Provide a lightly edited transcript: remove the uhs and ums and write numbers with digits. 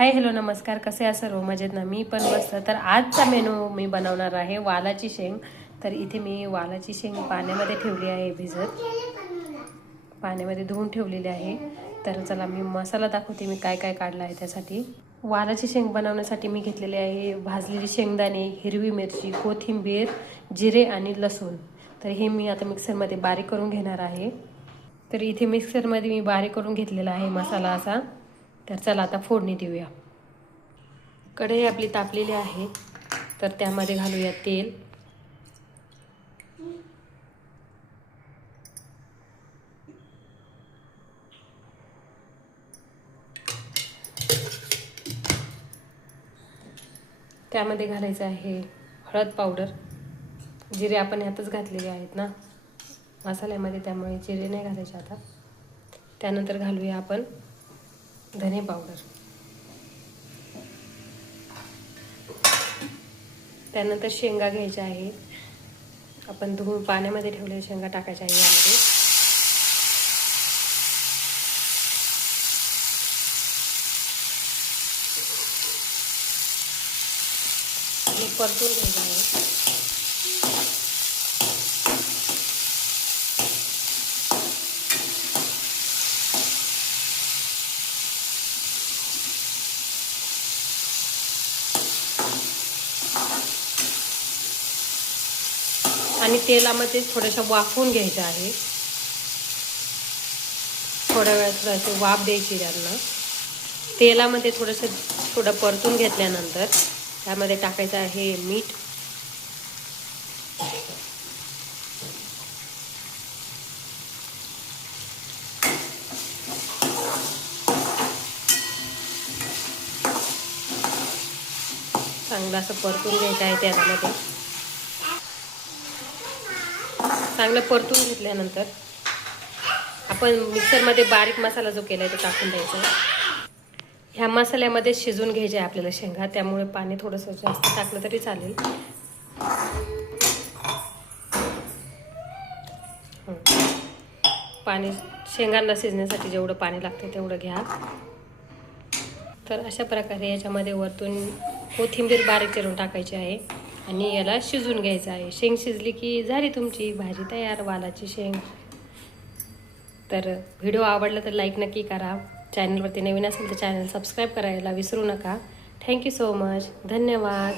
Hi hello नमस्कार. कसे आहे सर्व? मजेत ना? मी पण मस्त. तर आजचा मेनू मी बनवणार आहे वालाची शेंग. तर इथे मी वालाची शेंग पाण्यामध्ये ठेवली आहे भिजत, पाण्यामध्ये धुवून ठेवलेली आहे. तर चला मी मसाला दाखवते मी काय काय काढला आहे त्यासाठी. वालाची शेंग बनवण्यासाठी मी घेतलेली आहे भाजलेली शेंगदाणे, हिरवी मिरची, कोथिंबीर, जिरे आणि लसूण. तर हे मी आता मिक्सरमध्ये बारीक करून घेणार आहे. तर इथे मिक्सरमध्ये मी बारीक करून घेतलेला आहे मसाला असा. तर चला आता फोडणी देऊया. कढई आपली तापलेली आहे, तर त्यामध्ये घालूया तेल. त्यामध्ये घालायचं आहे हळद पावडर. जिरे आपण यातच घातलेले आहेत ना मसाल्यामध्ये, त्यामुळे जिरे नाही घालायचे आता. त्यानंतर घालूया आपण धने पावडर. त्यानंतर शेंगा घ्यायच्या आहे, आपण धुवून पाण्यामध्ये ठेवलेल्या शेंगा टाकायच्या आहे यामध्ये. आणि परतून घ्यायचं आहे. आणि तेलामध्ये थोड्याशा वाफवून घ्यायच्या आहे. थोड्या वेळात थोडंसं वाफ द्यायची त्यांना. तेलामध्ये थोडं परतून घेतल्यानंतर त्यामध्ये टाकायचं आहे मीठ. चांगलं असं परतून घ्यायचं आहे तेलामध्ये. चांगलं परतून घेतल्यानंतर आपण मिक्सरमध्ये बारीक मसाला जो केला आहे तो टाकून द्यायचा. ह्या मसाल्यामध्ये शिजून घ्यायचे आहे आपल्याला शेंगा, त्यामुळे पाणी थोडंसं जास्त टाकलं तरी चालेल. पाणी शेंगांना शिजण्यासाठी जेवढं पाणी लागतं तेवढं घ्या. तर अशा प्रकारे याच्यामध्ये वरतून कोथिंबीर बारीक चिरून टाकायची आहे आणि याला शिजून घ्यायचं आहे. शेंग शिजली की झाली तुमची भाजी तयार, वालाची शेंग. तर व्हिडिओ आवडला तर लाईक नक्की करा. चॅनलवरती नवीन असेल तर चॅनल सबस्क्राईब करायला विसरू नका. Thank you so much. धन्यवाद.